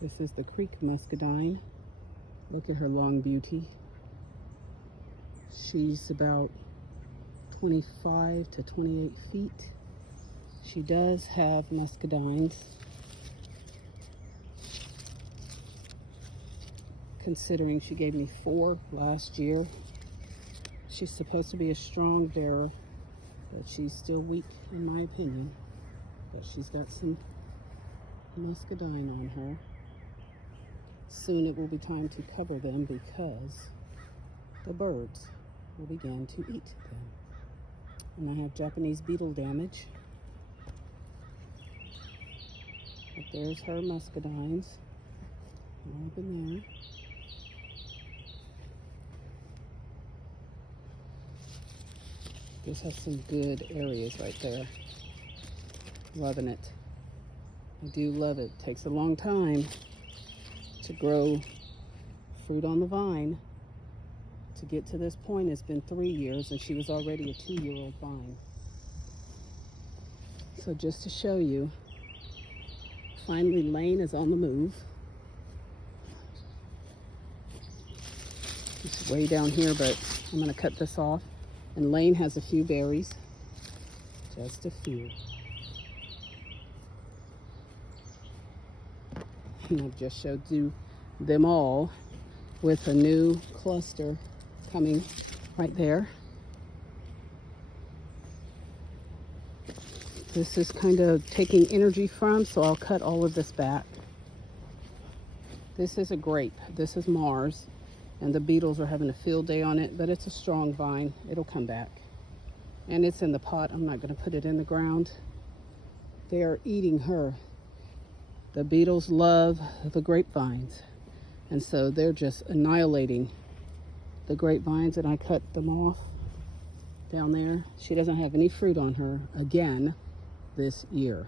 This is the creek muscadine. Look at her long beauty. She's about 25 to 28 feet. She does have muscadines. Considering she gave me 4 last year. She's supposed to be a strong bearer, but she's still weak in my opinion. But she's got some muscadine on her. Soon it will be time to cover them because the birds will begin to eat them. And I have Japanese beetle damage. But there's her muscadines. All up in there. This has some good areas right there. Loving it. I do love it. Takes a long time to grow fruit on the vine. To get to this point, it's been 3 years, and she was already a 2-year-old vine. So just to show you, finally Lane is on the move. It's way down here, but I'm going to cut this off. And Lane has a few berries, just a few. And I've just showed you them all with a new cluster coming right there. This is kind of taking energy from, so I'll cut all of this back. This is a grape. This is Mars. And the beetles are having a field day on it, but it's a strong vine. It'll come back. And it's in the pot. I'm not going to put it in the ground. They are eating her. The beetles love the grapevines. And so they're just annihilating the grapevines, and I cut them off down there. She doesn't have any fruit on her again this year.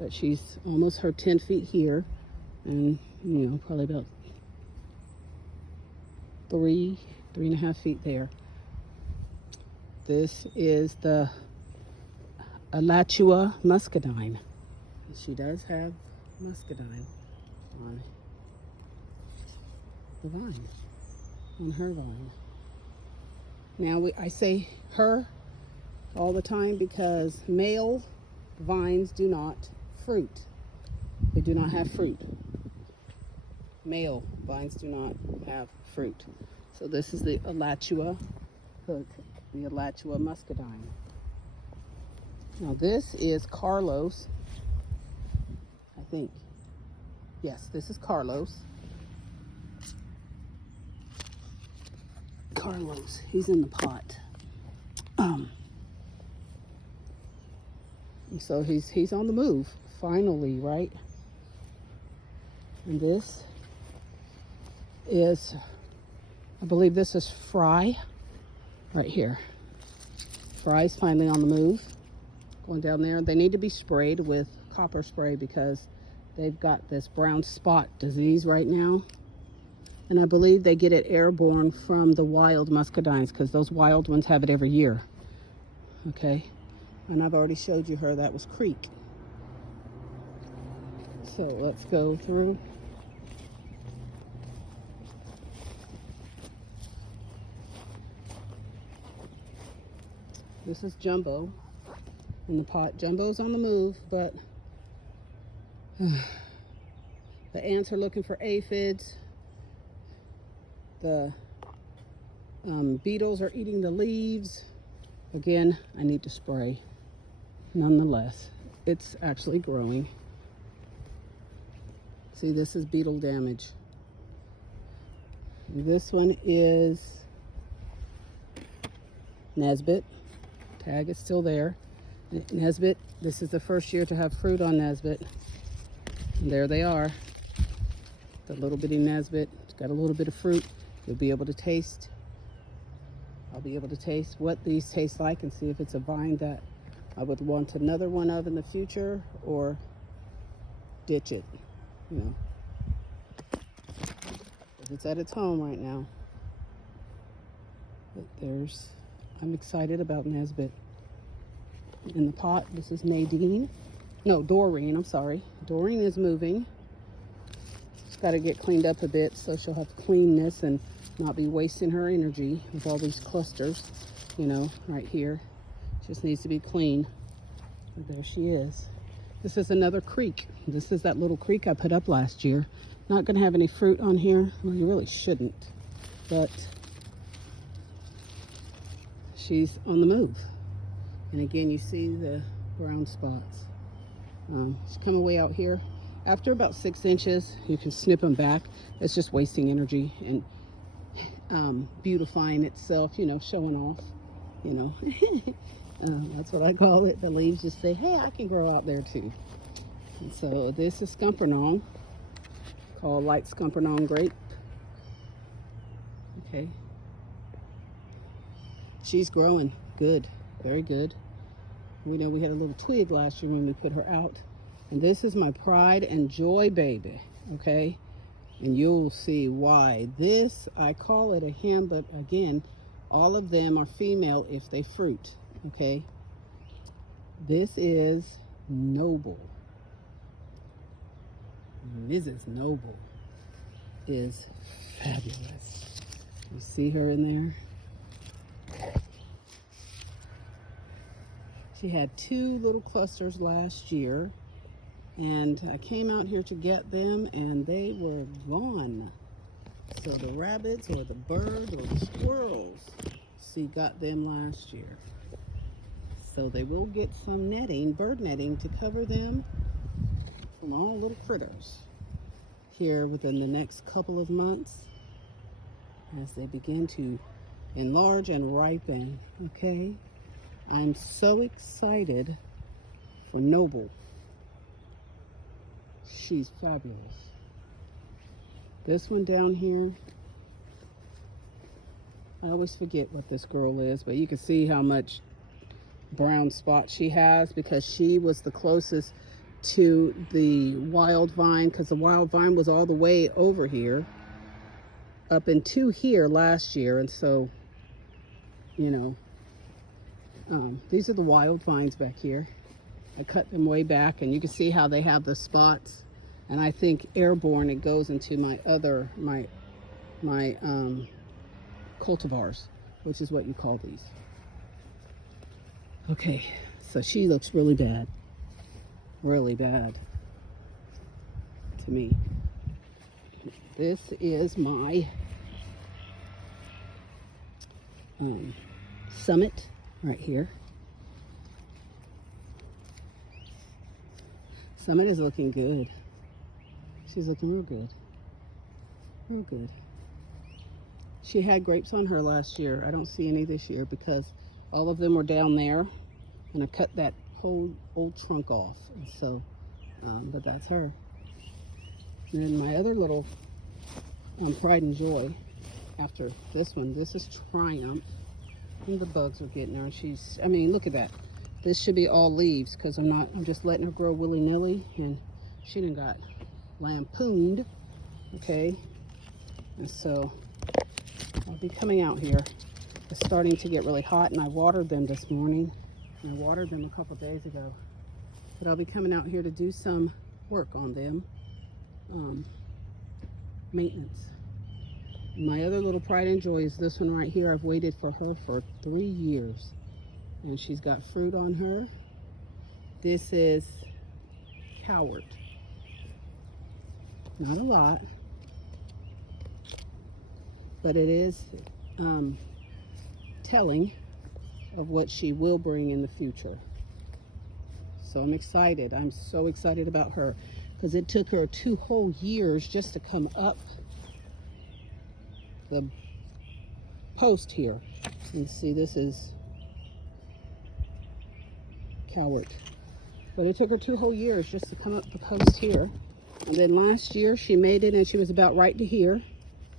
But she's almost her 10 feet here. And, you know, probably about 3.5 feet there. This is the Alachua muscadine. She does have muscadine on the vine, on her vine. Now I say her all the time because male vines do not fruit. They do not have fruit. Male vines do not have fruit. So this is the Alachua hook, the Alachua muscadine. Now this is Carlos, I think. Yes, this is Carlos. Carlos, he's in the pot. And so he's on the move, finally, right? And this is, I believe this is Fry, right here. Fry's finally on the move, going down there. They need to be sprayed with copper spray because they've got this brown spot disease right now. And I believe they get it airborne from the wild muscadines because those wild ones have it every year. Okay, and I've already showed you her, that was Creek. So let's go through. This is Jumbo in the pot. Jumbo's on the move, but the ants are looking for aphids. The beetles are eating the leaves. Again, I need to spray. Nonetheless, it's actually growing. See, this is beetle damage. And this one is Nesbit. Tag is still there. Nesbit, this is the first year to have fruit on Nesbit. And there they are. The little bitty Nesbit. It's got a little bit of fruit. You'll be able to taste. I'll be able to taste what these taste like and see if it's a vine that I would want another one of in the future or ditch it, you know. If it's at its home right now. But I'm excited about Nesbit. In the pot, this is Nadine. No, Doreen, I'm sorry. Doreen is moving. got to get cleaned up a bit so she'll have to clean this and not be wasting her energy with all these clusters, you know, right here. Just needs to be clean. But there she is. This is another creek. This is that little creek I put up last year. Not going to have any fruit on here. Well, you really shouldn't. But she's on the move. And again, you see the brown spots. She's come away out here. After about 6 inches, you can snip them back. It's just wasting energy and beautifying itself, you know, showing off, you know. That's what I call it. The leaves just say, hey, I can grow out there too. And so this is Scumpernog, called light Scumpernog grape. Okay. She's growing good, very good. We know we had a little twig last year when we put her out. And this is my pride and joy baby, okay? And you'll see why. This, I call it a him, but again, all of them are female if they fruit, okay? This is Noble. Mrs. Noble is fabulous. You see her in there? She had 2 little clusters last year, and I came out here to get them and they were gone. So the rabbits or the birds or the squirrels, see, got them last year. So they will get some netting, bird netting, to cover them from all little critters here within the next couple of months as they begin to enlarge and ripen, okay? I'm so excited for Noble. She's fabulous. This one down here, I always forget what this girl is, but you can see how much brown spot she has because she was the closest to the wild vine, because the wild vine was all the way over here up into here last year. And so, you know, these are the wild vines back here. I cut them way back, and you can see how they have the spots. And I think airborne, it goes into my other, my cultivars, which is what you call these. Okay, so she looks really bad to me. This is my Summit right here. Summit is looking good. She's looking real good. Real good. She had grapes on her last year. I don't see any this year because all of them were down there, and I cut that whole old trunk off. And so, but that's her. And then my other little pride and joy after this one, this is Triumph. And the bugs are getting her, and she's, I mean, look at that. This should be all leaves because I'm just letting her grow willy-nilly, and she done got lampooned, okay? And so I'll be coming out here. It's starting to get really hot, and I watered them this morning. And I watered them a couple days ago. But I'll be coming out here to do some work on them. Maintenance. My other little pride and joy is this one right here. I've waited for her for 3 years. And she's got fruit on her. This is Coward. Not a lot, but it is telling of what she will bring in the future. So I'm excited. I'm so excited about her because it took her 2 whole years just to come up the post here. You see, this is Coward. But it took her 2 whole years just to come up the post here. And then last year she made it, and she was about right to here.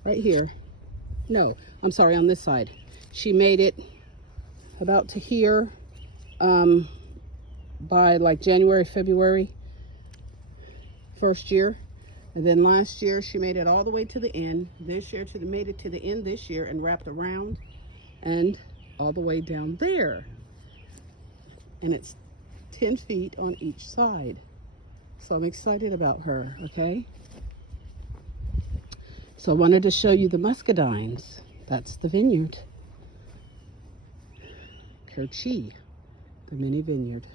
Right here. No, I'm sorry, on this side. She made it about to here by like January, February, first year. And then last year she made it all the way to the end. This year made it to the end this year and wrapped around and all the way down there. And it's 10 feet on each side. So I'm excited about her, okay? So I wanted to show you the muscadines. That's the vineyard. Kirchee, the mini vineyard.